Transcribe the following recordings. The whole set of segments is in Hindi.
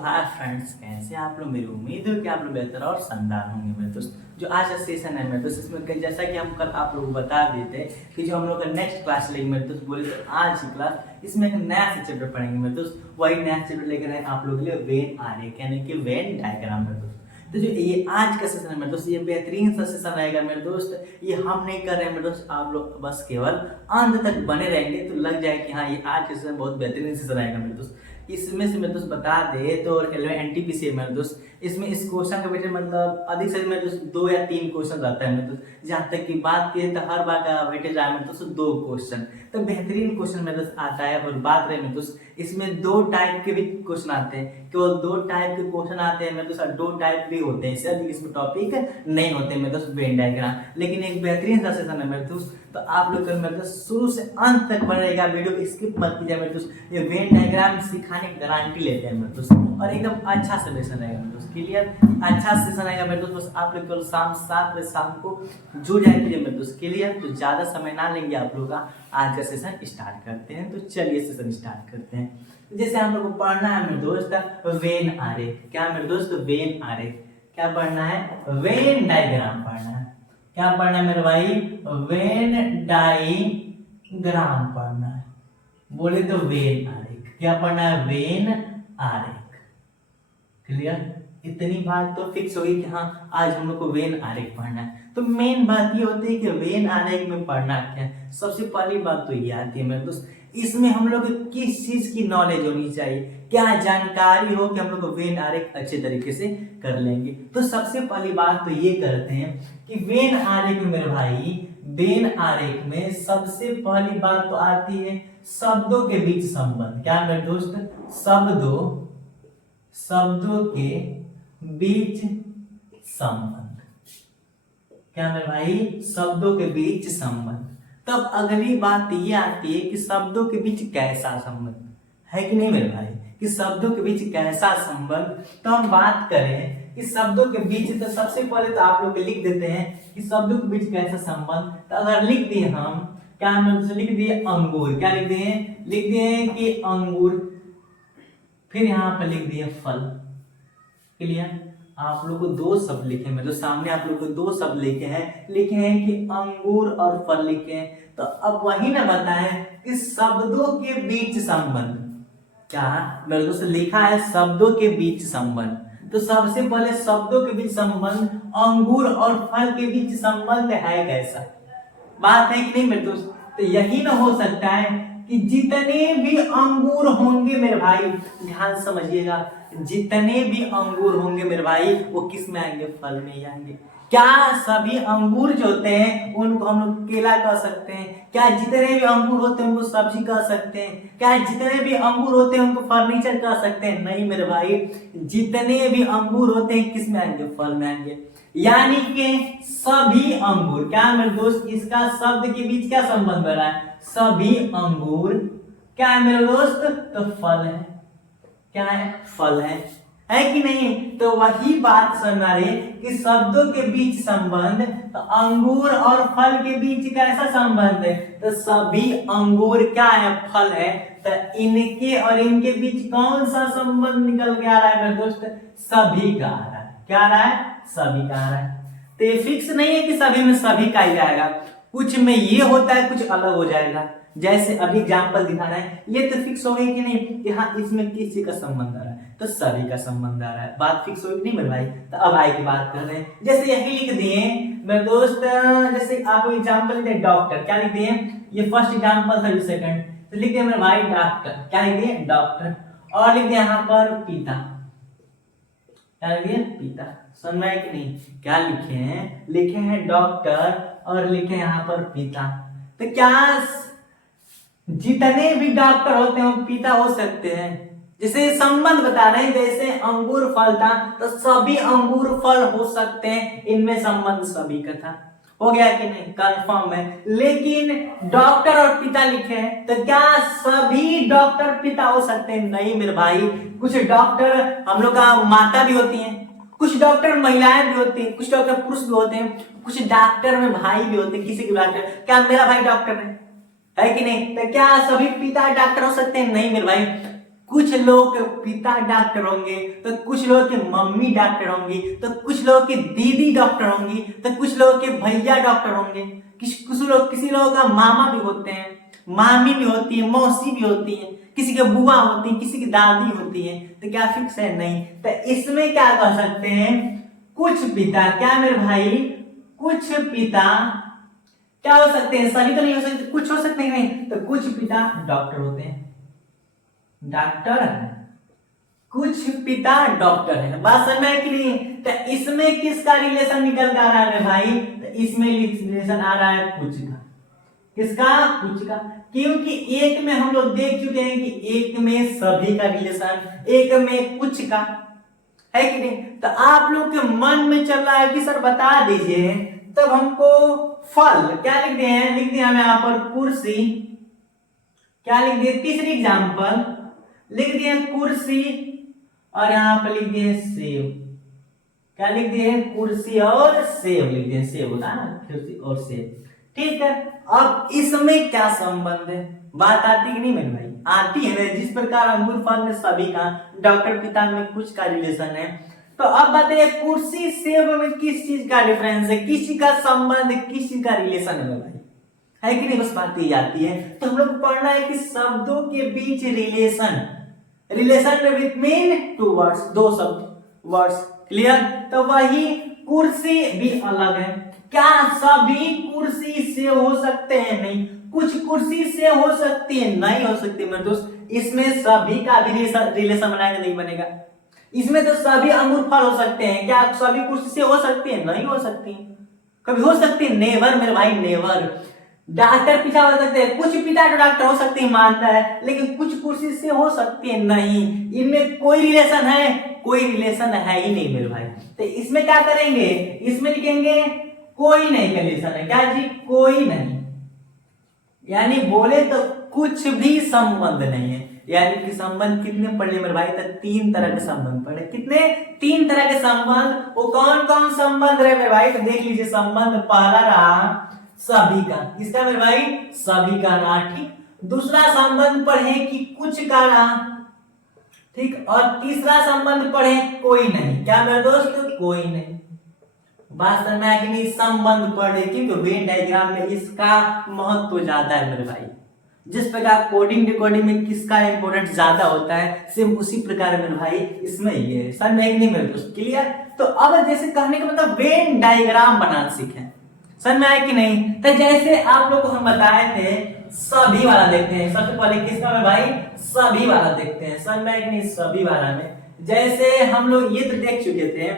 हाय फ्रेंड्स, कैसे आप लोग। मेरी उम्मीद है कि आप लोग बेहतर और शानदार होंगे मेरे दोस्त। जो आज का सेशन है मेरे दोस्त, इसमें जैसा कि हम कल आप लोगों को बता देते कि जो हम लोग का नेक्स्ट क्लास लेंगे मेरे दोस्त, बोले तो आज की क्लास इसमें एक नया से चैप्टर पढ़ेंगे मेरे दोस्त। वही नया चैप्टर लेकर आए आप लोगों के लिए वेन आरेख, यानी कि वेन डायग्राम मेरे दोस्त। तो जो ये आज का सेशन है मेरे दोस्त, ये बेहतरीन सा सेशन रहेगा मेरे दोस्त। ये हम नहीं कर रहे हैं मेरे दोस्त, आप लोग बस केवल अंत तक बने रहेंगे तो लग जाए कि हाँ ये आज का सेशन बहुत बेहतरीन सेशन रहेगा मेरे दोस्त। इसमें से मेरे दोस्त बता दे तो एनटीपीसी है मेरे दोस्त। इसमें इस क्वेश्चन के वेटेज मतलब अधिक से मेरे दोस्त 2 या 3 क्वेश्चन आता है मेरे दोस्त। जहाँ तक की बात की तो हर बार का वेटेज आया मेरे दोस्त 2 क्वेश्चन, तो बेहतरीन क्वेश्चन मेरे दोस्त आता है। और बात रहे मेरे दोस्त, इसमें 2 टाइप के भी क्वेश्चन आते हैं, केवल 2 टाइप के क्वेश्चन आते हैं मेरे दोस्त, 2 टाइप भी होते हैं, इससे अधिक इसमें टॉपिक नहीं होते मेरे दोस्त वेन डायग्राम। लेकिन एक बेहतरीन सा सेशन है मेरे दोस्त, तो आप लोग मेरे दोस्त शुरू से अंत तक बने रहेगा, वीडियो स्किप मत कीजिए मेरे दोस्त। ये वेन डायग्राम सिखाने की गारंटी लेते हैं मेरे दोस्त, और एकदम अच्छा सा सेशन रहेगा मेरे दोस्त। क्लियर, अच्छा सेशन रहेगा मेरे दोस्त। बस आप लोग कल शाम 7 बजे शाम को जुड़ जाए कीजिए मेरे दोस्त। क्लियर, तो ज्यादा समय ना लेंगे आप लोग का, आज का सेशन स्टार्ट करते हैं। तो चलिए सेशन स्टार्ट करते हैं। जैसे हम लोग को पढ़ना है मेरे दोस्त वेन आरेख। क्या मेरे दोस्त, वेन आरेख। क्या पढ़ना है, वेन डायग्राम पढ़ना है। क्या पढ़ना है मेरे भाई, वेन डायग्राम पढ़ना है। बोले तो वेन आरेख। क्या पढ़ना है, वेन आरेख। क्लियर, इतनी बात तो फिक्स होगी कि हाँ आज हम लोग को वेन आरेख पढ़ना है। तो मेन बात ये होती है कि वेन आरेख में पढ़ना क्या है। सबसे पहली बात तो ये आती है मेरे दोस्त, इसमें हम लोग किस चीज की नॉलेज होनी चाहिए, क्या जानकारी हो कि हम लोग वेन आरेख अच्छे तरीके से कर लेंगे। तो सबसे पहली बात तो ये करते हैं कि वेन आरेख में मेरे भाई, वेन आरेख में सबसे पहली बात तो आती है शब्दों के बीच संबंध। क्या मेरे दोस्त, शब्दों के बीच संबंध। क्या मेरे भाई, शब्दों के बीच संबंध। तब अगली बात ये आती है कि शब्दों के बीच कैसा संबंध है कि नहीं मेरे भाई, कि शब्दों के बीच कैसा संबंध। तो हम बात करें कि शब्दों के बीच, तो सबसे पहले तो आप लोग लिख देते हैं कि शब्दों के बीच कैसा संबंध। तो अगर लिख दिए हम, क्या हम लिख दिए अंगूर। क्या लिख दिए, लिख दिए कि अंगूर, फिर यहाँ पर लिख दिए फल। क्लियर, आप लोग को 2 शब्द लिखे, मतलब सामने आप लोग को 2 शब्द लिखे हैं कि अंगूर और फल लिखे हैं। तो अब वही ना बताएं कि शब्दों के बीच संबंध। क्या मेरे दोस्त लिखा है शब्दों के बीच संबंध, तो सबसे पहले शब्दों के बीच संबंध, अंगूर और फल के बीच संबंध है कैसा। बात है कि नहीं मेरे दोस्त। तो यही ना हो सकता है कि जितने भी अंगूर होंगे मेरे भाई, ध्यान समझिएगा, जितने भी अंगूर होंगे मेरे भाई वो किस में आएंगे, फल में ही आएंगे। क्या सभी अंगूर जो होते हैं उनको हम लोग केला कह सकते हैं? क्या जितने भी अंगूर होते हैं उनको सब्जी कह सकते हैं? क्या जितने भी अंगूर होते हैं उनको फर्नीचर कह सकते हैं? नहीं मेरे भाई, जितने भी अंगूर होते हैं किस में आएंगे, फल में आएंगे। यानी कि सभी अंगूर। क्या मेरे दोस्त, इसका शब्द के बीच क्या संबंध बना है, सभी अंगूर क्या है मेरे दोस्त, तो फल है। क्या है, फल है कि नहीं। तो वही बात समझ रहे कि शब्दों के बीच संबंध, तो अंगूर और फल के बीच कैसा संबंध है, तो सभी अंगूर क्या है, फल है। तो इनके और इनके बीच कौन सा संबंध निकल के आ रहा है मेरे दोस्त, सभी का आ रहा है। क्या आ रहा है, सभी का आ रहा है। तो ये फिक्स नहीं है कि सभी में सभी का ही जाएगा, कुछ में ये होता है कुछ अलग हो जाएगा। जैसे अभी एग्जांपल दिखा रहे हैं, ये तो फिक्स हो गई कि नहीं कि हाँ इसमें किस चीज का संबंध आ रहा है, तो सभी का संबंध आ रहा है। बात फिक्स हो गई नहीं मेरे भाई। तो अब आगे की बात कर रहे हैं, जैसे यही लिख दिए मेरे दोस्त, जैसे आप एग्जांपल दे डॉक्टर। क्या लिख दिए, ये फर्स्ट एग्जांपल था, ये सेकंड। तो लिख दिए मेरे भाई डॉक्टर। क्या लिख दिए, डॉक्टर। और लिख दिया यहाँ पर पिता। क्या लिख दिए, पिता। समझ में आया कि नहीं, क्या लिखे हैं, लिखे हैं डॉक्टर और लिखे यहाँ पर पिता। तो क्या जितने भी डॉक्टर होते हैं वो पिता हो सकते हैं। जैसे संबंध बता रहे हैं, जैसे अंगूर फल था तो सभी अंगूर फल हो सकते हैं, इनमें संबंध सभी का था। हो गया कि नहीं, कंफर्म है। लेकिन डॉक्टर और पिता लिखे हैं तो क्या सभी डॉक्टर पिता हो सकते हैं? नहीं मेरे भाई, कुछ डॉक्टर हम लोग का माता भी होती हैं, कुछ डॉक्टर महिलाएं भी होती हैं, कुछ डॉक्टर पुरुष भी होते हैं, कुछ डॉक्टर में भाई भी होते हैं। किसी की डॉक्टर, क्या मेरा भाई डॉक्टर है कि नहीं? तो क्या सभी पिता डॉक्टर हो सकते हैं? नहीं मेरे भाई, कुछ लोग के पिता डॉक्टर होंगे, तो कुछ लोग की मम्मी डॉक्टर होंगी, तो कुछ लोग की दीदी डॉक्टर होंगी, तो कुछ लोग के भैया डॉक्टर होंगे, किसी लोगों का मामा भी होते हैं, मामी भी होती है, मौसी भी होती है, किसी के बुआ होती है, किसी की दादी होती है। तो क्या फिक्स है? नहीं। तो इसमें क्या कह सकते हैं, कुछ पिता, क्या मेरे भाई, कुछ पिता क्या हो सकते हैं, सभी तो नहीं हो सकते, कुछ हो सकते हैं नहीं। तो कुछ पिता डॉक्टर होते हैं, डॉक्टर, कुछ पिता डॉक्टर है। बात समझ में कि नहीं? तो इसमें किसका रिलेशन निकल कर आ रहा है भाई? तो इसमें रिलेशन आ रहा है कुछ का। किसका? कुछ का। क्योंकि एक में हम लोग देख चुके हैं कि एक में सभी का रिलेशन, एक में कुछ का, है कि नहीं? तो आप लोग के मन में चल रहा है कि सर बता दीजिए, तब हमको फल क्या लिख दिए हैं, लिख दिया हमें यहां पर कुर्सी, क्या लिख दिए, तीसरी एग्जाम्पल लिख दिए कुर्सी, और यहां पर लिख दिए सेब। क्या लिख दिए? कुर्सी और सेब लिख दिए, सेब होता है ना, कुर्सी और सेब। ठीक है, अब इसमें क्या संबंध है? बात आती कि नहीं मेरे भाई? आती है ना। जिस प्रकार अंगूर फल में सभी का, डॉक्टर पिता में कुछ का रिलेशन है, तो अब बताइए कुर्सी सेब में किस चीज का डिफरेंस है, किस चीज का संबंध, किस चीज का रिलेशन है मेरे भाई? है कि नहीं? बस बात ये आती है। तो हम लोग पढ़ना है कि शब्दों के बीच relation, relation between two words, दो शब्द, वर्ड्स। क्लियर? तो वही कुर्सी भी अलग है। क्या सभी कुर्सी से हो सकते हैं? नहीं। कुछ कुर्सी से हो सकती है, नहीं हो सकती मेरे दोस्त। इसमें सभी का भी रिलेशन बनाएगा, नहीं बनेगा। इसमें तो सभी अंगूर फल हो सकते हैं, क्या सभी कुर्सी से हो सकती है? नहीं हो सकती। कभी हो सकती है? नेवर मेरे भाई, नेवर। डॉक्टर पिता हो सकते हैं, कुछ पिता तो डॉक्टर हो सकते हैं मानता है, लेकिन कुछ कुर्सी से हो सकती है, नहीं। इनमें कोई रिलेशन है? कोई रिलेशन है ही नहीं मेरे भाई। तो इसमें क्या करेंगे, इसमें लिखेंगे कोई नहीं का रिलेशन है। क्या जी? कोई नहीं, यानी बोले तो कुछ भी संबंध नहीं है। यानी कि संबंध कितने पढ़ लिए मेरे भाई? तो तीन तरह के संबंध पढ़े। कितने? तीन तरह के संबंध। वो कौन कौन संबंध रहे मेरे भाई? तो देख लीजिए। संबंध पहला रहा सभी का, किसका मेरे भाई? सभी का रहा। ठीक। दूसरा संबंध पढ़े कि कुछ का रहा, ठीक। और तीसरा संबंध पढ़े कोई नहीं। क्या मेरे दोस्त? कोई नहीं। बात समझ में आया कि नहीं? संबंध पढ़े, क्योंकि वेन डायग्राम में इसका महत्व ज्यादा है मेरे भाई। जिस प्रकार कोडिंग डिकोडिंग में किसका इंपोर्टेंट ज्यादा होता है, सेम उसी प्रकार मेरे भाई इसमें ये है। समझ में नहीं मेरे दोस्त? क्लियर? तो अब जैसे कहने का मतलब वेन डायग्राम बनाना सीखें। समझ में आया कि नहीं? तो जैसे आप लोग को हम बताए थे, सभी वाला देखते हैं। सबसे पहले किसका मेरे भाई? सभी वाला देखते हैं। समझ में आया कि नहीं? सभी वाला में जैसे हम लोग ये तो देख चुके थे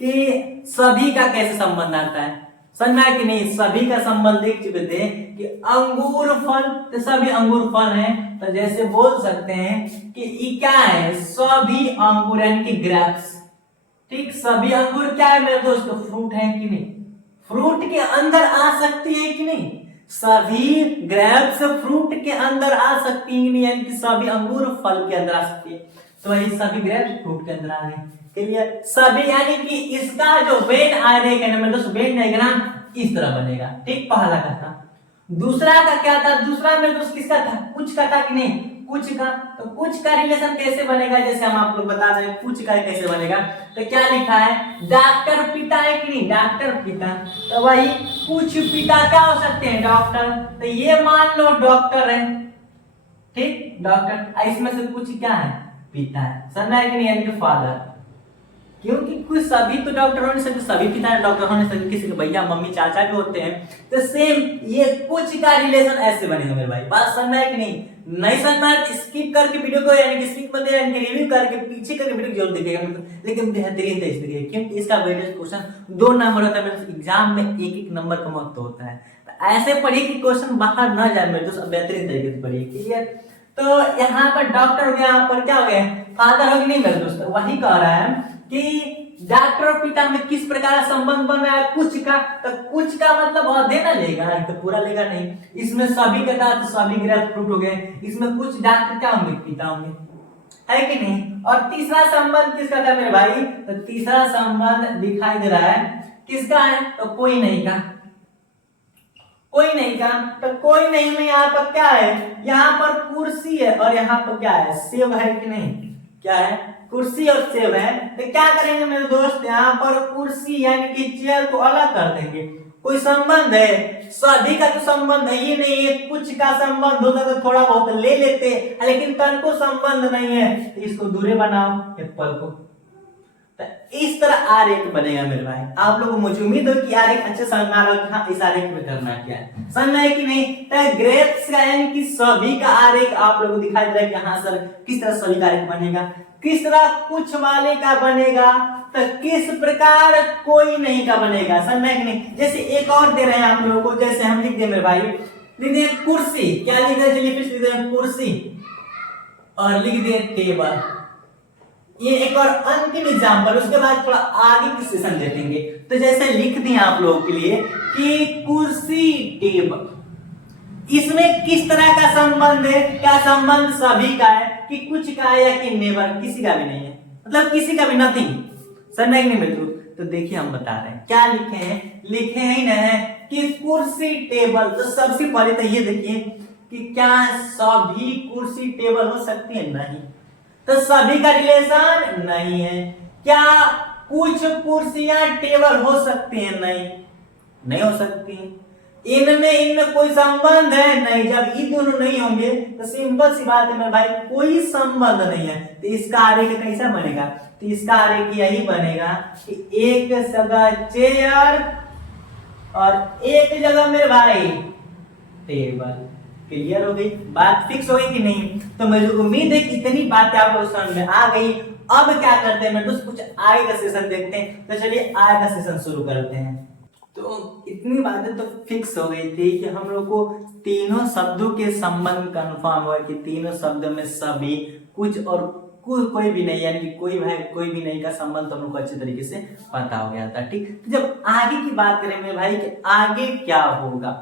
कि सभी का कैसे संबंध आता है। समझ में आया कि नहीं? सभी का संबंध देख चुके थे कि अंगूर फल, तो सभी अंगूर फल है। तो जैसे बोल सकते हैं कि ये क्या है? सभी अंगूर यानी कि ग्रेप्स। ठीक। सभी अंगूर क्या है मेरे दोस्तों? फ्रूट है कि नहीं? फ्रूट के अंदर आ सकती है कि नहीं? सभी ग्रेप्स फ्रूट के अंदर आ सकती है कि नहीं? यानी कि सभी अंगूर फल के अंदर आ सकती है। तो वही सभी ग्रेप्स फ्रूट के अंदर आ गए। क्लियर? सभी यानी कि इसका जो वेन आरेख है ना मेरे दोस्त, वेन डायग्राम इस तरह बनेगा। ठीक। पहला का था। दूसरा का क्या था? दूसरा मेरे दोस्त किसका था? कुछ का था कि नहीं? कुछ का। तो कुछ का रिलेशन कैसे बनेगा? जैसे हम आप लोग बता रहे हैं कुछ का कैसे बनेगा। तो क्या लिखा है? डॉक्टर पिता है कि नहीं? डॉक्टर पिता। तो वही कुछ पिता क्या हो सकते हैं? डॉक्टर। तो ये मान लो डॉक्टर है। ठीक। डॉक्टर। इसमें से कुछ क्या है? पिता है। समझ में आया कि नहीं? यानी कि फादर। क्योंकि कुछ सभी तो डॉक्टर हो नहीं सकते, सभी पिता डॉक्टर हो नहीं सकते, किसी के भैया मम्मी चाचा भी होते हैं। तो सेम ये कुछ का रिलेशन ऐसे बनेगा मेरे भाई। बात समझ में आया कि नहीं? नहीं समझ में आया स्किप करके वीडियो को, यानी कि स्किप मत यानी कि रिव्यू करके पीछे करके वीडियो जरूर देखिएगा, लेकिन बेहतरीन तरीके से, क्योंकि इसका वेटेज क्वेश्चन 2 नंबर होता है मेरे एग्जाम में, एक एक नंबर का महत्व होता है। ऐसे पढ़िए कि क्वेश्चन बाहर ना जाए मेरे दोस्त, बेहतरीन तरीके से पढ़िए। क्लियर? तो यहाँ पर डॉक्टर हो गया, यहाँ पर क्या हो गया? फादर हो गया नहीं मेरे दोस्त? वही कह रहा है कि डॉक्टर और पिता में किस प्रकार का संबंध बन रहा है? कुछ का। तो कुछ का मतलब देना लेगा, तो पूरा लेगा नहीं। इसमें सभी का था तो सभी ग्रेप्स फ्रूट हो गए। इसमें कुछ डॉक्टर क्या होंगे? पिता होंगे, है कि नहीं? और तीसरा संबंध किसका था मेरे भाई? तो तीसरा संबंध दिखाई दे रहा है किसका है? तो कोई नहीं का। कोई नहीं का, तो कोई नहीं में यहाँ पर क्या है, यहाँ पर कुर्सी है और यहाँ पर क्या है, सेब है कि नहीं, क्या है, कुर्सी और सेब है। तो क्या करेंगे मेरे दोस्त, यहाँ पर कुर्सी यानी कि चेयर को अलग कर देंगे। कोई संबंध है, सभी का तो संबंध है ये नहीं है, कुछ का संबंध होता तो थोड़ा बहुत ले लेते, लेकिन तन को संबंध नहीं है, तो इसको दूरे बनाओ एप्पल को। तो इस तरह आरेख बनेगा मेरे भाई। आप लोगों को मुझे उम्मीद हो कि आरेख अच्छे समझ में आ रहा है, हाँ इस आरेख में करना क्या है, समझ में है कि नहीं। तो ग्रेप्स का यानी कि सभी का आरेख आप लोगों को दिखाई दे रहा है कि हाँ सर किस तरह सभी का आरेख बनेगा, किस तरह कुछ वाले का बनेगा, तो किस प्रकार कोई नहीं का बनेगा, समझ में है कि नहीं। जैसे एक और दे रहे हैं आप लोगों को, जैसे हम लिख दे मेरे भाई, लिख दे कुर्सी, क्या लिख दे, चलिए फिर लिख दे कुर्सी और लिख दे टेबल। ये एक और अंतिम एग्जांपल, उसके बाद थोड़ा आगे की सेशन देखेंगे। तो जैसे लिख दिए आप लोगों के लिए कि कुर्सी टेबल, इसमें किस तरह का संबंध है, क्या संबंध सभी का है कि कुछ का है या कि नेवर, किसी का भी नहीं है, मतलब किसी का भी नथिंग, समझ में नहीं मिलू। तो देखिए हम बता रहे हैं क्या लिखे हैं, लिखे हैं ना कि कुर्सी टेबल। तो सबसे पहले तो ये देखिए कि क्या सभी कुर्सी टेबल हो सकती है, नहीं, तो सभी का रिलेशन नहीं है। क्या कुछ कुर्सियां टेबल हो सकती हैं, नहीं, नहीं हो सकती। इनमें कोई संबंध है, नहीं। जब ये दोनों नहीं होंगे तो सिंपल सी बात है मेरे भाई, कोई संबंध नहीं है। तो इसका आरेख कैसा बनेगा, तो इसका आरेख यही बनेगा कि एक जगह चेयर और एक जगह मेरे भाई टेबल। क्लियर हो गई बात, फिक्स हो गई कि नहीं। तो मुझे उम्मीद है कि इतनी बातें आप लोग समझ में आ गई। अब क्या करते हैं मैं कुछ आगे का सेशन देखते हैं। तो चलिए आगे का सेशन शुरू करते हैं। तो इतनी बातें तो फिक्स हो गई थी कि हम लोग को तीनों शब्दों के संबंध कंफर्म हुआ कि तीनों शब्दों में सभी, कुछ और कोई भी नहीं, यानी कि कोई भी नहीं का संबंध तो हम लोग को अच्छे तरीके से पता हो गया था। ठीक, तो जब आगे की बात करें मेरे भाई कि आगे क्या होगा,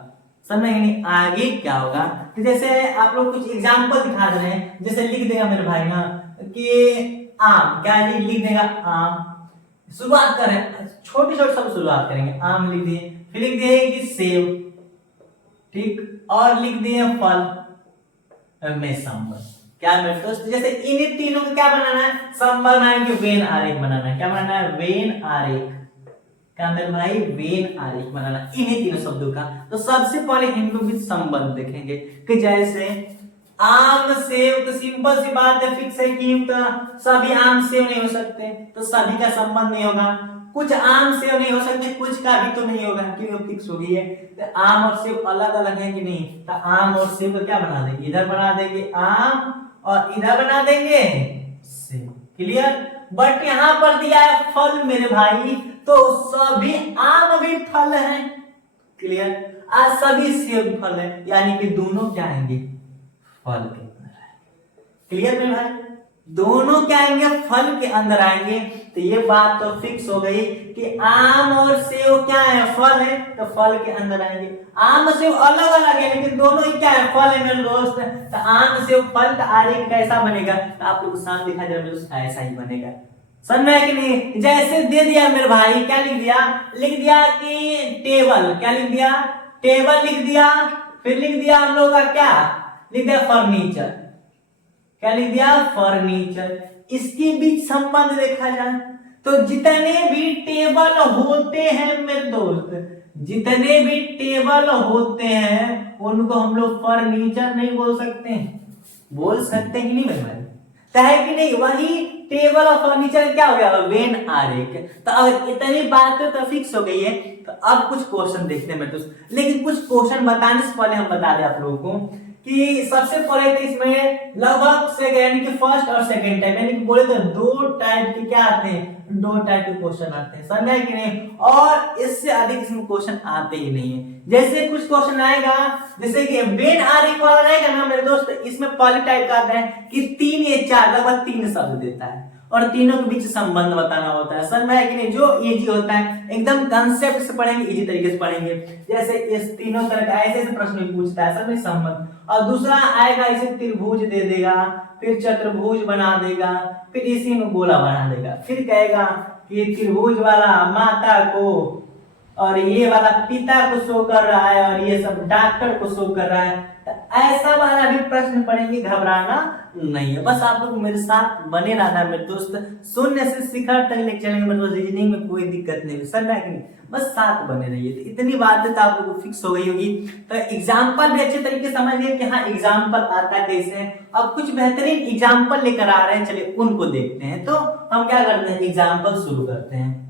समझ नहीं आगे क्या होगा। तो जैसे आप लोग कुछ एग्जांपल दिखा रहे हैं, जैसे लिख देगा मेरे भाई ना कि आम, क्या जी लिख देगा आम। शुरुआत करें छोटी छोटी सब शुरुआत करेंगे, आम लिख दिए, फिर लिख दिए कि सेब, ठीक, और लिख दिए फल में संबंध। क्या मेरे दोस्त, जैसे इन तीनों को क्या बनाना है, संबंध बनाएंगे, वेन आरेख बनाना है। क्या बनाना है, वेन आरेख। क्या मेरे भाई, वेन आरेख बनाना इन्हीं तीनों शब्दों का। तो सबसे पहले इनको भी संबंध देखेंगे कि जैसे आम सेब, तो सिंपल सी बात है, फिक्स है कि तो सभी आम सेब नहीं हो सकते, तो सभी का संबंध नहीं होगा। कुछ आम सेब नहीं हो सकते, कुछ का भी तो नहीं होगा, क्योंकि फिक्स हो गई है। तो आम और सेब अलग अलग है कि नहीं, तो आम और सेब को क्या बना देंगे, इधर बना देंगे आम और इधर बना देंगे सेब। क्लियर। बट यहाँ पर दिया है फल मेरे भाई, तो सभी आम भी फल हैं। क्लियर। आज सभी सेब फल है, यानी कि दोनों क्या आएंगे, फल के अंदर आएंगे। क्लियर मेरे भाई, दोनों क्या आएंगे, फल के अंदर आएंगे। तो ये बात तो फिक्स हो गई कि आम और सेब क्या है, फल है, तो फल के अंदर आएंगे। आम सेब अलग अलग है, लेकिन दोनों ही क्या है, फल है मेरे दोस्त। तो आम सेब फल का आरेख कैसा बनेगा, तो आप लोग सामने दिखा जाए मेरे दोस्त, ऐसा ही बनेगा। समझ में कि नहीं। जैसे दे दिया मेरे भाई, क्या लिख दिया, लिख दिया कि टेबल, क्या लिख दिया, टेबल लिख दिया। फिर लिख दिया हम लोग का क्या, लिख दिया फर्नीचर। क्या लिख दिया, फर्नीचर। इसके बीच संबंध देखा जाए तो जितने भी टेबल होते हैं मेरे दोस्त, जितने भी टेबल होते हैं उनको हम लोग फर्नीचर नहीं बोल सकते हैं, बोल सकते हैं कि नहीं मेरे भाई, है कि नहीं। वही टेबल और फर्नीचर क्या हो गया, वेन आरेख। तो अगर इतनी बातें तो फिक्स हो गई है, तो अब कुछ क्वेश्चन देखते हैं मेरे दोस्त। लेकिन कुछ क्वेश्चन बताने से पहले हम बता दें आप लोगों को कि सबसे पहले तो इसमें लगभग से यानी कि फर्स्ट और सेकंड टाइप, यानी कि बोले तो दो टाइप के क्या आते हैं, दो टाइप के क्वेश्चन आते हैं, समझ कि नहीं। और इससे अधिक इसमें क्वेश्चन आते ही नहीं है। जैसे कुछ क्वेश्चन आएगा, जैसे कि वेन आरेख वाला रहेगा ना मेरे दोस्त, इसमें पहले टाइप का आता है कि 3 या 4 लगभग 3 शब्द देता है और तीनों के बीच संबंध बताना होता है, समझ में है कि नहीं। जो इजी होता है एकदम कंसेप्ट से पढ़ेंगे, इजी तरीके से पढ़ेंगे। जैसे इस तीनों तरह का ऐसे प्रश्न पूछता है, समझ संबंध। और दूसरा आएगा इसे त्रिभुज दे देगा, फिर चतुर्भुज बना देगा, फिर इसी में गोला बना देगा, फिर कहेगा कि त्रिभुज वाला माता को और ये वाला पिता को शो कर रहा है और ये सब डॉक्टर को शो कर रहा है। तो ऐसा वाला भी प्रश्न पढ़ेंगे, घबराना नहीं है। बस आप लोग मेरे साथ बने रहना मेरे दोस्त, शून्य से शिखर तक लेके चलेंगे मेरे दोस्त। रीजनिंग में कोई दिक्कत नहीं है, समझ में नहीं, बस साथ बने रहिए। तो इतनी बातें तो आप लोगों को फिक्स हो गई होगी। तो एग्जाम्पल भी अच्छे तरीके से समझ गए कि हाँ एग्जाम्पल आता है कैसे है। अब कुछ बेहतरीन एग्जाम्पल लेकर आ रहे हैं, चलिए उनको देखते हैं। तो हम क्या करते हैं, एग्जाम्पल शुरू करते हैं।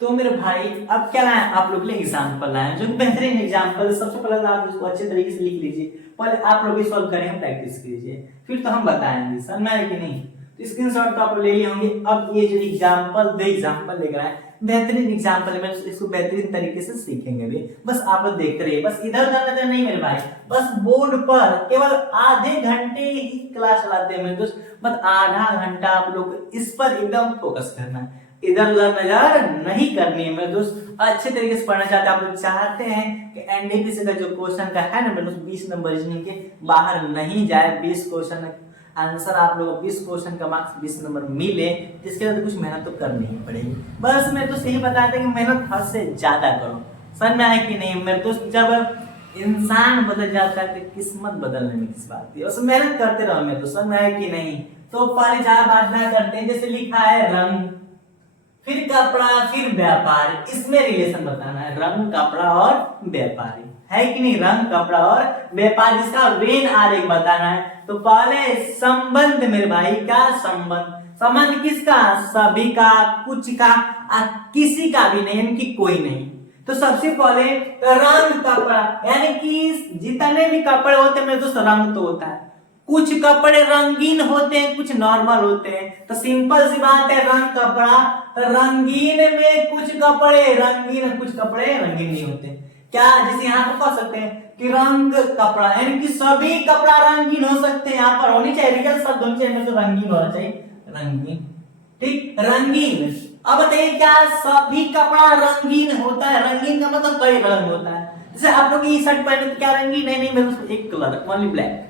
तो मेरे भाई अब क्या लाए आप लोग लिए एग्जाम्पल लाए जो बेहतरीन एग्जाम्पल। सबसे पहले आप इसको अच्छे तरीके से लिख लीजिए, पहले आप लोग सॉल्व करेंगे, प्रैक्टिस कीजिए, फिर तो हम बताएंगे समझ में कि नहीं। तो स्क्रीनशॉट तो आप ले लिए होंगे। अब ये जो एग्जाम्पल दो एग्जाम्पल लेकर आए, बेहतरीन एग्जाम्पल है, इसको बेहतरीन तरीके से सीखेंगे भी। बस आप लोग देखते रहिए, बस इधर उधर नजर नहीं मेरे भाई, बस बोर्ड पर केवल आधे घंटे ही क्लास चलाते हैं मेरे दोस्त। बस आधा घंटा आप लोग इस पर एकदम फोकस करना है, इधर उधर नजर नहीं करनी है मेरे दोस्त। अच्छे तरीके से पढ़ना चाहते हैं आप लोग, चाहते हैं कि एनडीपीसी का जो क्वेश्चन का है ना मेरे दोस्त 20 नंबर रीजनिंग के बाहर नहीं जाए, 20 क्वेश्चन आंसर आप लोग 20 क्वेश्चन का मार्क्स 20 नंबर मिले, इसके लिए तो कुछ मेहनत तो करनी ही पड़ेगी। बस मैं तो यही बताते हैं कि मेहनत हद से ज्यादा करो, समझ में आए कि नहीं मेरे दोस्त। जब इंसान बदल जाता है तो किस्मत बदलने में किस बात की, उसमें मेहनत करते रहो मेरे दोस्त, समझ में आए कि नहीं। तो पहले ज्यादा बात ना करते हैं, जैसे लिखा है रंग, फिर कपड़ा, फिर व्यापार, इसमें रिलेशन बताना है, रंग कपड़ा और व्यापारी है कि नहीं, रंग कपड़ा और व्यापार, जिसका वेन आरेख बताना है। तो पहले संबंध मेरे भाई, क्या संबंध, संबंध किसका, सभी का, कुछ का, किसी का भी नहीं, यानी कि कोई नहीं। तो सबसे पहले तो रंग कपड़ा, यानी कि जितने भी कपड़े होते हैं मेरे दोस्त रंग तो होता है, कुछ कपड़े रंगीन होते हैं, कुछ नॉर्मल होते हैं। तो सिंपल सी बात है, रंग कपड़ा, रंगीन में कुछ कपड़े रंगीन, कुछ कपड़े रंगीन नहीं होते। क्या, जैसे यहाँ पर कह सकते हैं कि रंग कपड़ा, यानी कि सभी कपड़ा रंगीन हो सकते हैं, यहाँ पर होनी चाहिए रियल शब्द होनी चाहिए, तो रंगीन होना चाहिए, रंगीन, ठीक, रंगीन। अब बताइए क्या सभी कपड़ा रंगीन होता है, रंगीन का मतलब कई रंग होता है। जैसे आप लोग ये शर्ट पहने तो क्या रंगीन है, नहीं मेरे एक कलर ओनली ब्लैक,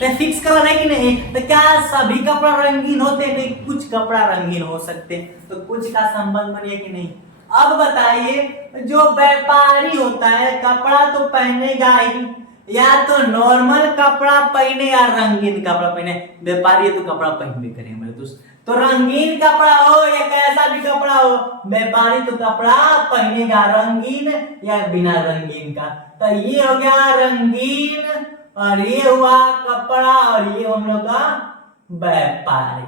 तो फिक्स कलर है कि नहीं। तो क्या सभी कपड़ा रंगीन होते हैं, नहीं कुछ कपड़ा रंगीन हो सकते हैं। तो कुछ का संबंध बनिए कि नहीं। अब बताइए जो व्यापारी होता है कपड़ा तो पहनेगा ही, या तो नॉर्मल कपड़ा पहने या रंगीन कपड़ा पहने, व्यापारी तो कपड़ा पहनबे करे मेरे दोस्त। तो रंगीन कपड़ा हो या कैसा भी कपड़ा हो, व्यापारी तो कपड़ा पहनेगा, रंगीन या बिना रंगीन का। तो ये हो गया रंगीन, और ये हुआ कपड़ा, और ये हम लोग का व्यापारी।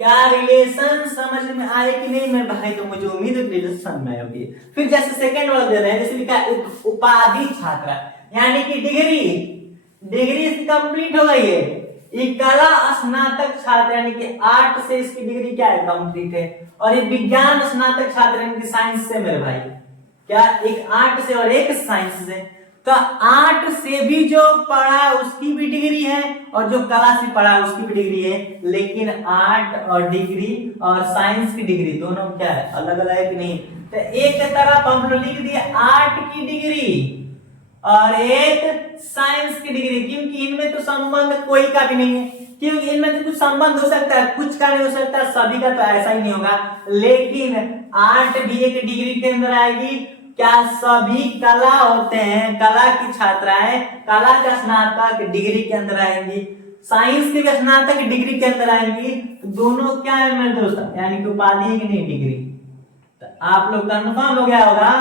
क्या रिलेशन समझ में आए कि नहीं मेरे भाई, तो मुझे उम्मीद है रिलेशन समझ में आएगी। फिर जैसे सेकंड वाला दे रहे हैं, जैसे लिखा है उपाधि छात्र, यानी कि डिग्री, डिग्री इसकी कंप्लीट हो गई है। ये कला स्नातक छात्र, यानी कि आर्ट से इसकी डिग्री क्या है, कंप्लीट है। और ये विज्ञान स्नातक छात्र, यानी कि साइंस से मेरे भाई, क्या एक आर्ट से और एक साइंस से। तो आर्ट से भी जो पढ़ा उसकी भी डिग्री है, और जो कला से पढ़ा उसकी भी डिग्री है। लेकिन आर्ट और डिग्री और साइंस की डिग्री दोनों क्या है, अलग अलग है कि नहीं। तो एक तरफ हम लोग लिख दिए आर्ट की डिग्री और एक साइंस की डिग्री, क्योंकि इनमें तो संबंध कोई का भी नहीं है, क्योंकि इनमें तो कुछ संबंध हो सकता है, कुछ का नहीं हो सकता, सभी का तो ऐसा ही नहीं होगा। लेकिन आर्ट भी एक डिग्री के अंदर आएगी। क्या सभी कला होते हैं, कला की छात्राएं कला का स्नातक डिग्री के अंदर आएंगी, साइंस के स्नातक डिग्री के अंदर आएंगी। तो दोनों क्या है मेरे दोस्त, यानी कि उपाधि है कि नहीं, डिग्री। तो आप लोग कंफर्म हो गया होगा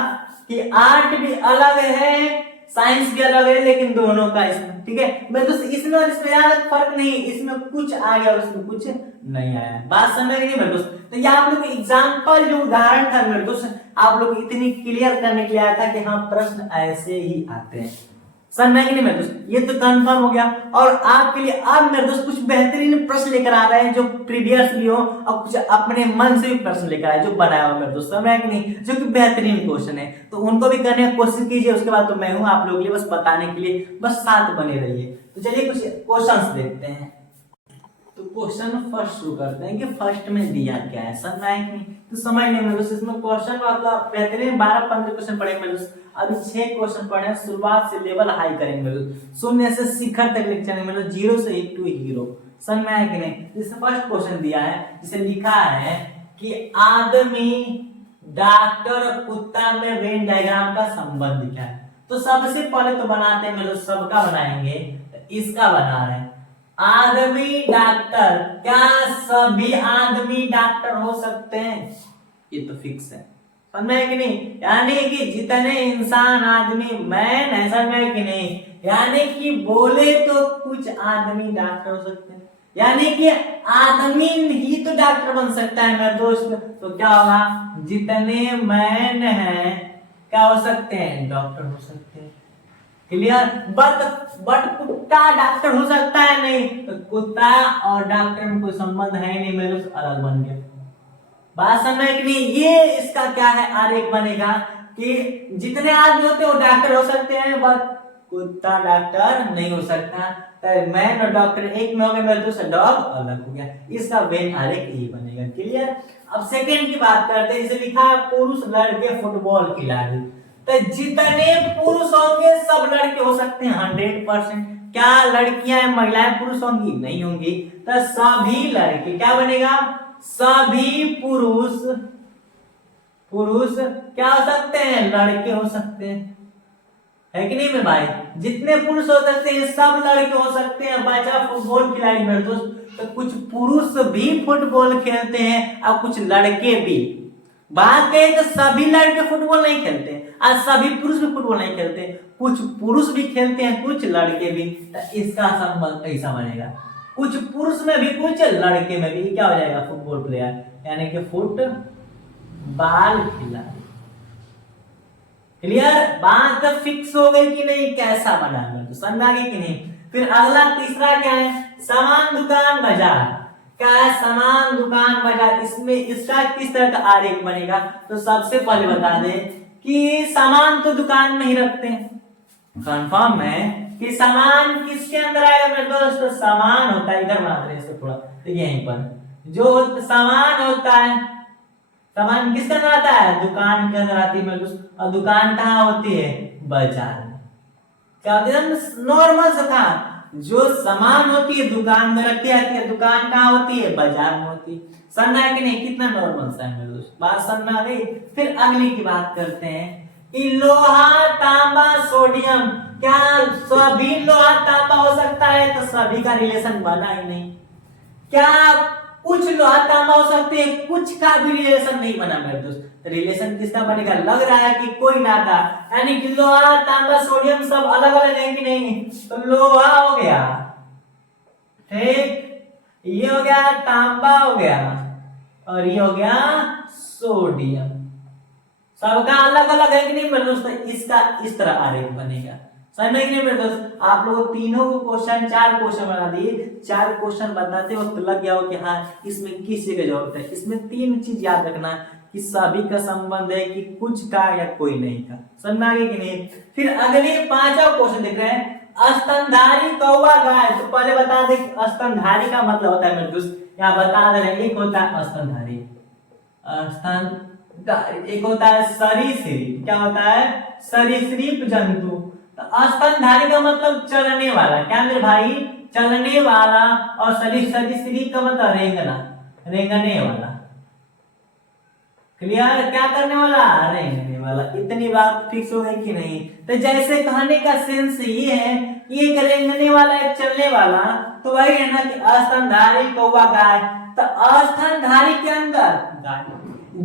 कि आर्ट भी अलग है, साइंस भी अलग है, लेकिन दोनों का इसमें, ठीक है मेरे दोस्त, इसमें और इसमें यार फर्क नहीं, इसमें कुछ आ गया और इसमें कुछ नहीं आया। बात समझ गए मेरे दोस्त। तो ये आप लोग एग्जाम्पल जो उदाहरण था मेरे दोस्त, आप लोग इतनी क्लियर करने के लिए आया था कि हाँ प्रश्न ऐसे ही आते हैं, समझ नहीं मेरे दोस्त, ये तो कंफर्म हो गया। और आपके लिए अब मेरे दोस्त कुछ बेहतरीन प्रश्न लेकर आ रहे हैं, जो प्रीवियस भी हो और कुछ अपने मन से भी प्रश्न लेकर आए, जो बनाया हुआ मेरे दोस्त, समझ है कि नहीं, जो कि बेहतरीन क्वेश्चन है। तो उनको भी करने की कोशिश कीजिए, उसके बाद तो मैं हूं आप लोगों के लिए बस बताने के लिए, बस साथ बने रहिए। तो चलिए कुछ क्वेश्चन देखते हैं। तो क्वेश्चन फर्स्ट शुरू करते हैं कि फर्स्ट में दिया क्या है, समझ आए कि नहीं। तो समझ नहीं मेरे दोस्त, इसमें क्वेश्चन मतलब बेहतरीन 12-15 क्वेश्चन पढ़ेंगे मेरे दोस्त। अभी 6 क्वेश्चन पढ़े हैं, शुरुआत से लेवल हाई करेंगे मेरे दोस्त, शून्य से शिखर तक लेके चलेंगे मेरे दोस्त, 0 से 1 to 0, समझ में आया कि नहीं। जैसे फर्स्ट क्वेश्चन दिया है, जिसे लिखा है कि आदमी डॉक्टर और कुत्ता में वेन डायग्राम का संबंध क्या है। तो सबसे पहले तो बनाते हैं, मतलब सबका बनाएंगे, तो इसका बना रहे हैं। आदमी डॉक्टर, क्या सभी आदमी डॉक्टर हो सकते हैं? ये तो फिक्स है, समझ में कि नहीं? यानी कि जितने इंसान आदमी मैन है, समझ में कि नहीं? यानी कि बोले तो कुछ आदमी डॉक्टर हो सकते हैं, यानी कि आदमी ही तो डॉक्टर बन सकता है मेरे दोस्त। तो क्या होगा, जितने मैन हैं क्या हो सकते हैं? डॉक्टर हो सकते हैं। क्लियर? बट कुत्ता डॉक्टर हो सकता है नहीं, तो कुत्ता और डॉक्टर में कोई संबंध है नहीं, मेरे से अलग बन गया। बात समझ कि नहीं? ये इसका क्या है, आरेख बनेगा कि जितने आदमी होते हैं वो डॉक्टर हो सकते हैं, बट कुत्ता डॉक्टर नहीं हो सकता। तो मैन और डॉक्टर एक में हो गए, मेरे दूसरा डॉग अलग हो गया। इसका वेन आरेख ये बनेगा। क्लियर? अब सेकंड की बात करते हैं। इसे लिखा है पुरुष लड़के फुटबॉल खिलाड़ी। तो जितने पुरुष होंगे सब लड़के हो सकते हैं 100%। क्या लड़कियां महिलाएं पुरुष होंगी? नहीं होंगी। तो सभी लड़के क्या बनेगा, सभी पुरुष क्या हो सकते हैं? लड़के हो सकते हैं, है कि नहीं मेरे भाई? जितने पुरुष हो सकते हैं सब लड़के हो सकते हैं। बचा फुटबॉल खिलाड़ी मेरे दोस्त, तो कुछ पुरुष भी फुटबॉल खेलते हैं और कुछ लड़के भी। बात कहें तो सभी लड़के फुटबॉल नहीं खेलते और सभी पुरुष भी फुटबॉल नहीं खेलते, कुछ पुरुष भी खेलते हैं, कुछ लड़के भी। तो इसका संबंध ऐसा बनेगा, कुछ पुरुष में भी कुछ लड़के में भी। क्या हो जाएगा? फुटबॉल प्लेयर, यानी कि फुटबॉल खिलाड़ी। क्लियर? बात फिक्स हो गई कि नहीं? कैसा बना तो समझ आ गई कि नहीं? फिर अगला तीसरा क्या है, सामान दुकान बाजार। क्या है? सामान दुकान बाजार। इसमें इसका किस तरह का आरेख बनेगा? तो सबसे पहले बता दे कि सामान तो दुकान में ही रखते हैं, कंफर्म है कि सामान किसके अंदर आएगा मेरे दोस्त? तो सामान होता है, इधर बना रहे इसको थोड़ा, तो यहीं पर जो सामान होता है, सामान किसके अंदर आता है? दुकान के अंदर आती है मेरे दोस्त। और दुकान कहाँ होती है? बाजार में। क्या होती है? नॉर्मल सा था, जो सामान होती है दुकान में रखी जाती है, दुकान कहाँ होती है? बाजार में होती है। समझ आया कि नहीं? कितना नॉर्मल सा है मेरे दोस्त, बात समझ में आ गई? फिर अगली की बात करते हैं कि लोहा तांबा सोडियम। क्या सभी लोहा तांबा हो सकता है? तो सभी का रिलेशन बना ही नहीं। क्या कुछ लोहा तांबा हो सकते हैं, कुछ का भी रिलेशन नहीं बना मेरे दोस्त। रिलेशन किसका बनेगा? लग रहा है कि कोई नाता, यानी कि लोहा तांबा सोडियम सब अलग अलग है कि नहीं? तो लोहा हो गया, ठीक, ये हो गया तांबा हो गया, और ये हो गया सोडियम। सबका अलग अलग है कि नहीं मेरे दोस्त? इसका इस तरह आरेख बनेगा। समझ में नहीं मेरे दोस्त? आप लोगों तीनों को क्वेश्चन, 4 क्वेश्चन बना दिए, 4 क्वेश्चन बताते वक्त लग गया हो कि हाँ इसमें किस चीज की जरूरत है। इसमें 3 चीज याद रखना कि सभी का संबंध है कि कुछ का या कोई नहीं का। समझ में आ गया कि नहीं? फिर अगले 5वां क्वेश्चन देख रहे हैं, स्तनधारी कौवा गाय। तो पहले बता दे स्तनधारी का मतलब होता है मेरे दोस्त, यहाँ बता दे रहे, एक होता है स्तनधारी, एक होता है सरीसृप। क्या होता है? सरीसृप जंतु। तो स्तनधारी का मतलब चलने वाला, क्या मेरे भाई? चलने वाला। और सरीसृप का मतलब रेंगना, रेंगने वाला। क्लियर? क्या करने वाला? रेंगने वाला। इतनी बात फिक्स हो गई कि नहीं? तो जैसे कहने का सेंस ये है कि एक रेंगने वाला, एक चलने वाला, तो वही है ना कि स्तनधारी कौवा गाय। तो स्तनधारी के अंदर गाय,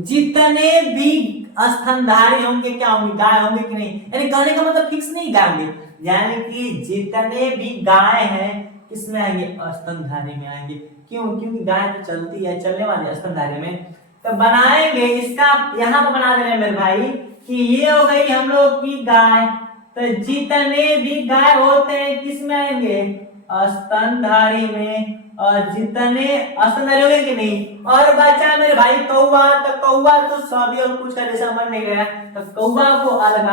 जितने भी स्तनधारी होंगे क्या होंगे? गाय होंगे कि नहीं? यानी कहने का मतलब फिक्स नहीं गाय होंगे, यानी कि जितने भी गाय हैं किसमें आएंगे? स्तनधारी में आएंगे। क्यों? क्योंकि गाय तो चलती है, चलने वाली स्तनधारी में। तो बनाएंगे इसका, यहाँ पर बना दे रहे हैं मेरे भाई कि ये हो गई हम लोग की गाय। तो जितने भी गाय होते हैं किसमें आएंगे? स्तनधारी में। और जितने स्तनधारी होंगे कि नहीं? और बचा मेरे भाई कौवा। तो कौवा तो सभी और कुछ का जैसा समझ नहीं गया, तो कौवा को अलग।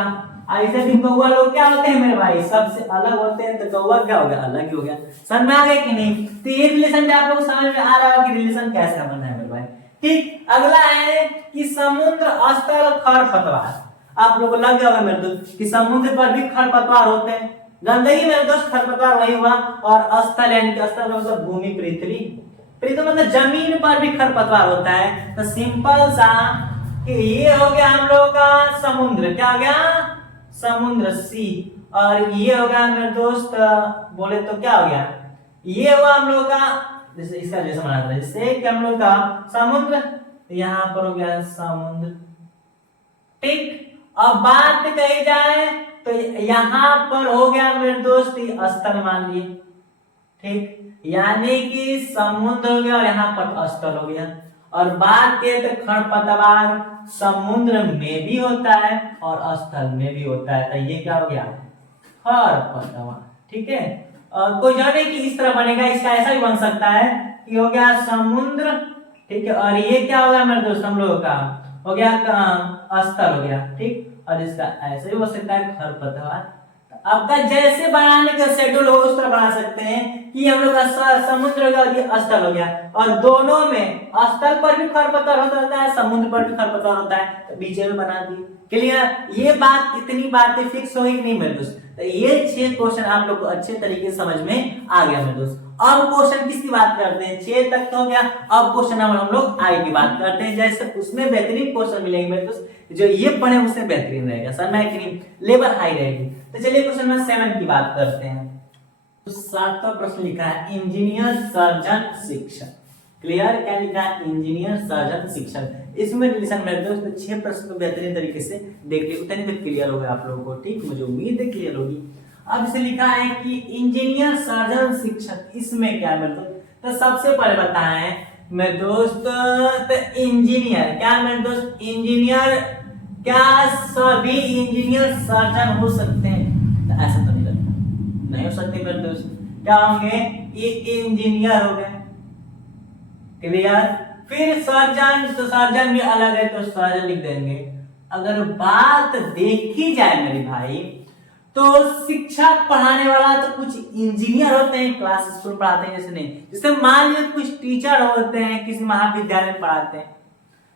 ऐसे भी कौवा लोग क्या होते हैं मेरे भाई? सबसे अलग होते हैं। तो कौवा क्या हो गया? अलग ही हो गया। समझ में आ गया कि नहीं? तो ये रिलेशन भी आप लोग समझ में आ रहा होगा कि रिलेशन कैसा बनना है मेरे भाई। ठीक, अगला है कि समुद्र स्थल खरपतवार। आप लोगों को लग गया होगा मेरे दोस्त कि समुद्र पर भी खरपतवार होते हैं। गंदगी मेरे दोस्त खरपतवार वही हुआ। और स्थल यानी कि स्थल मतलब भूमि, पृथ्वी, पृथ्वी मतलब जमीन पर भी खरपतवार होता है। तो सिंपल सा कि ये हो गया हम लोगों का समुद्र, क्या हो गया, समुद्र सी, और ये हो गया मेरे दोस्त बोले तो क्या हो गया, ये हुआ हम लोग का जैसे इसका जैसा बना था जैसे कि हम लोग का समुद्र, यहाँ पर हो गया समुद्र, ठीक। अब बात कही जाए तो यहाँ पर हो गया मेरे दोस्त स्थल मान लिए, ठीक, यानी कि समुद्र हो गया और यहाँ पर स्थल हो गया। और बात किए तो खरपतवार समुद्र में भी होता है और स्थल में भी होता है, तो ये क्या हो गया, खरपतवार, ठीक है। और कोई जाने कि इस तरह बनेगा, इसका ऐसा भी बन सकता है कि हो गया समुद्र, ठीक है, और ये क्या हो गया मेरे दोस्त हम लोगों का हो गया स्थल हो गया, ठीक, और इसका ऐसे भी हो सकता है खरपतवार। आपका जैसे बनाने का शेड्यूल हो उस तरह बना सकते हैं कि हम लोग का समुद्र हो गया और ये स्थल हो गया, और दोनों में स्थल पर भी खरपतवार होता है, समुद्र पर भी खरपतवार होता है, तो बीच में बना दिए। क्लियर, ये बात इतनी बातें फिक्स होगी कि नहीं मेरे दोस्त, तो ये 6 क्वेश्चन आप लोग को अच्छे तरीके से समझ में आ गया मेरे दोस्त। अब क्वेश्चन किसकी बात करते हैं, 6 तक तो हो गया, अब क्वेश्चन हम लोग आगे की बात करते हैं, जैसे उसमें बेहतरीन क्वेश्चन मिलेंगे मेरे दोस्त, जो ये पढ़े उससे बेहतरीन रहेगा, सर मैं कि नहीं, लेवल हाई रहेगी। तो चलिए क्वेश्चन नंबर 7 की बात करते हैं। तो 7वां प्रश्न लिखा है इंजीनियर सर्जन शिक्षक। क्लियर, क्या लिखा है, इंजीनियर सर्जन शिक्षक। इसमें रिलेशन मेरे दोस्त 6 प्रश्न को बेहतरीन तरीके से देख लिया, उतनी तक क्लियर होगा आप लोगों को, ठीक, मुझे उम्मीद है क्लियर होगी। अब इसे लिखा है कि इंजीनियर सर्जन शिक्षक, इसमें क्या मेरे दोस्त, तो सबसे पहले बताएं मेरे दोस्त, तो इंजीनियर क्या मेरे दोस्त, इंजीनियर क्या सभी इंजीनियर सर्जन हो सकते हैं, तो ऐसा तो नहीं लगता, नहीं हो सकते मेरे दोस्त, क्या होंगे, ये इंजीनियर हो गए, क्लियर। फिर सर्जन, तो सर्जन भी अलग है तो सर्जन लिख देंगे। अगर बात देखी जाए मेरे भाई तो शिक्षक पढ़ाने वाला तो कुछ इंजीनियर होते हैं, क्लास स्कूल पढ़ाते हैं जैसे नहीं, जैसे मान लीजिए कुछ टीचर होते हैं किसी महाविद्यालय में पढ़ाते हैं,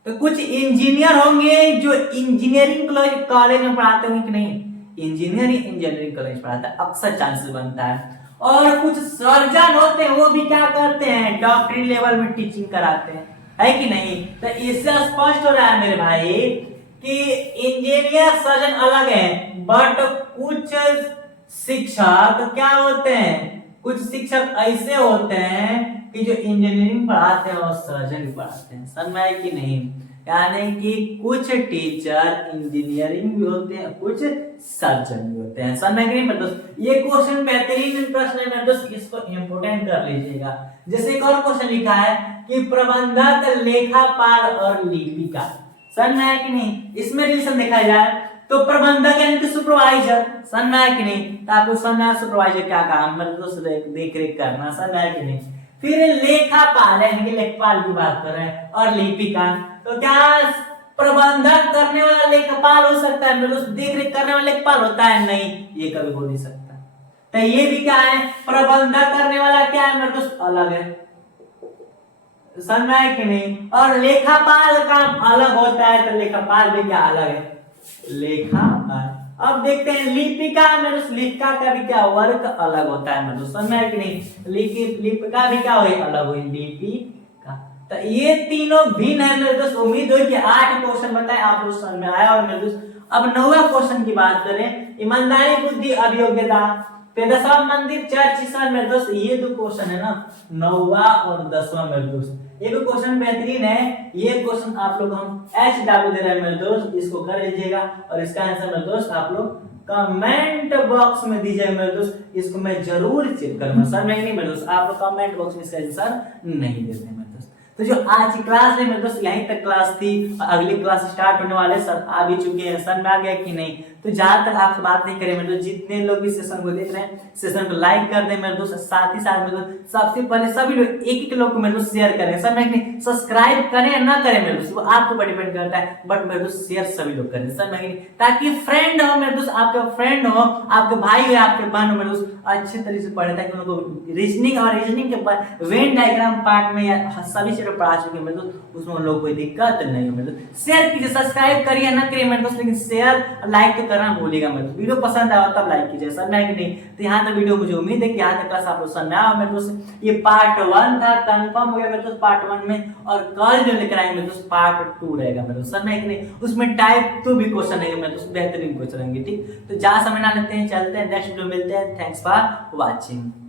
तो कुछ इंजीनियर होंगे जो इंजीनियरिंग कॉलेज में पढ़ाते होंगे कि नहीं, इंजीनियरिंग कॉलेज पढ़ाता है, अक्सर चांसेस बनता है। और कुछ सर्जन होते हैं वो भी क्या करते हैं, डॉक्टरी लेवल में टीचिंग कराते हैं, है कि नहीं। तो इससे स्पष्ट हो रहा है मेरे भाई कि इंजीनियर सर्जन अलग है, बट कुछ शिक्षक क्या होते हैं, कुछ शिक्षक ऐसे होते हैं कि जो इंजीनियरिंग पढ़ाते हैं और सर्जन भी पढ़ाते हैं, समझ में आया कि नहीं। यानी कि कुछ टीचर इंजीनियरिंग भी होते हैं, कुछ सर्जन भी होते हैं, समझ में नहीं मेरे दोस्त। ये क्वेश्चन बेहतरीन प्रश्न है मेरे दोस्त, इसको इंपोर्टेंट कर लीजिएगा। जैसे एक और क्वेश्चन लिखा है कि प्रबंधक, लेखापाल और लिपिका, समझ में आया कि नहीं। इसमें रिलेशन देखा जाए तो प्रबंधक यानी कि सुपरवाइजर, समझ में आया कि नहीं, तो आपको समझ में आया सुपरवाइजर क्या काम, मेरे दोस्त देख रेख करना, समझ में आया कि नहीं। फिर लेखापाल यानी कि लेखपाल की बात कर रहे हैं, और लिपिका, तो क्या प्रबंधक करने वाला लेखपाल हो सकता है मेरे दोस्त, देख रेख करने वाला लेखपाल होता है, नहीं, ये कभी हो नहीं सकता। तो ये भी क्या है, प्रबंधक करने वाला क्या है मेरे दोस्त, अलग है, समझ में आया कि नहीं। और लेखापाल का अलग होता है, तो लेखापाल भी क्या अलग है, लेखापाल। अब देखते हैं लिपिका मेरे दोस्त, लिपिका का भी क्या वर्क अलग होता है मेरे दोस्त, समझ में आया कि नहीं। लिपिका भी क्या हुई, अलग हुई, लिपिका। तो ये तीनों भिन्न है मेरे दोस्त। उम्मीद हो कि 8 क्वेश्चन बताए आप लोग समझ में आया और मेरे दोस्त। अब 9वां क्वेश्चन की बात करें, ईमानदारी, बुद्धि, अभियोग्यता, 10वां मंदिर, चर्च, ईसाई मेरे दोस्त। ये 2 क्वेश्चन है ना, 9वां और 10वां मेरे दोस्त, ये भी क्वेश्चन बेहतरीन है। ये क्वेश्चन आप लोग हम HW दे रहे हैं मेरे दोस्त, इसको कर लीजिएगा, और इसका आंसर मेरे दोस्त आप लोग कमेंट बॉक्स में दीजिए मेरे दोस्त, इसको मैं जरूर चेक करूंगा। सर नहीं मेरे दोस्त, आप लोग कमेंट बॉक्स में इसका आंसर नहीं देते मेरे दोस्त। तो जो आज की क्लास है मेरे दोस्त यहीं तक क्लास थी, अगली क्लास स्टार्ट होने वाले, सर आ भी चुके हैं, सर में आ गया कि नहीं। तो जहां तक आपसे बात नहीं करें मेरे दोस्त, जितने लोग भी सेशन को देख रहे हैं सेशन को लाइक कर दें मेरे दोस्त, साथ ही साथ मेरे दोस्त सबसे पहले सभी लोग एक लोग को मेरे दोस्त शेयर करें, सर मैं नहीं सब्सक्राइब करें ना करें मेरे दोस्त, वो आपके ऊपर डिपेंड करता है, बट मेरे दोस्त शेयर सभी लोग करें, सर मैं ताकि फ्रेंड हो मेरे दोस्त, आपके फ्रेंड हो, आपके भाई हो, आपके बहन हो मेरे दोस्त, अच्छे तरीके से पढ़े, ताकि उनको रीजनिंग और रीजनिंग के बाद वेन डायग्राम पार्ट में या सभी चीजें पढ़ा चुके मेरे दोस्त, उसमें उन लोग कोई दिक्कत नहीं है मेरे दोस्त। शेयर कीजिए, सब्सक्राइब करिए ना करिए मेरे दोस्त, लेकिन शेयर लाइक तो करना भूलिएगा मत। वीडियो पसंद आया तब लाइक कीजिए, समझ में कि नहीं। तो यहाँ तक वीडियो मुझे उम्मीद है कि यहाँ तक क्लास आप लोग समझ में आया मेरे दोस्त। ये पार्ट 1 था, कंफर्म हो गया मेरे दोस्त पार्ट 1 में, और कल जो लेकर आएंगे मेरे दोस्त पार्ट 2 रहेगा मेरे दोस्त, समझ में कि नहीं। उसमें टाइप 2 भी क्वेश्चन रहेंगे मेरे दोस्त, बेहतरीन क्वेश्चन रहेंगे, ठीक। तो ज्यादा समय ना लेते हैं, चलते हैं नेक्स्ट वीडियो मिलते हैं। Thanks for watching.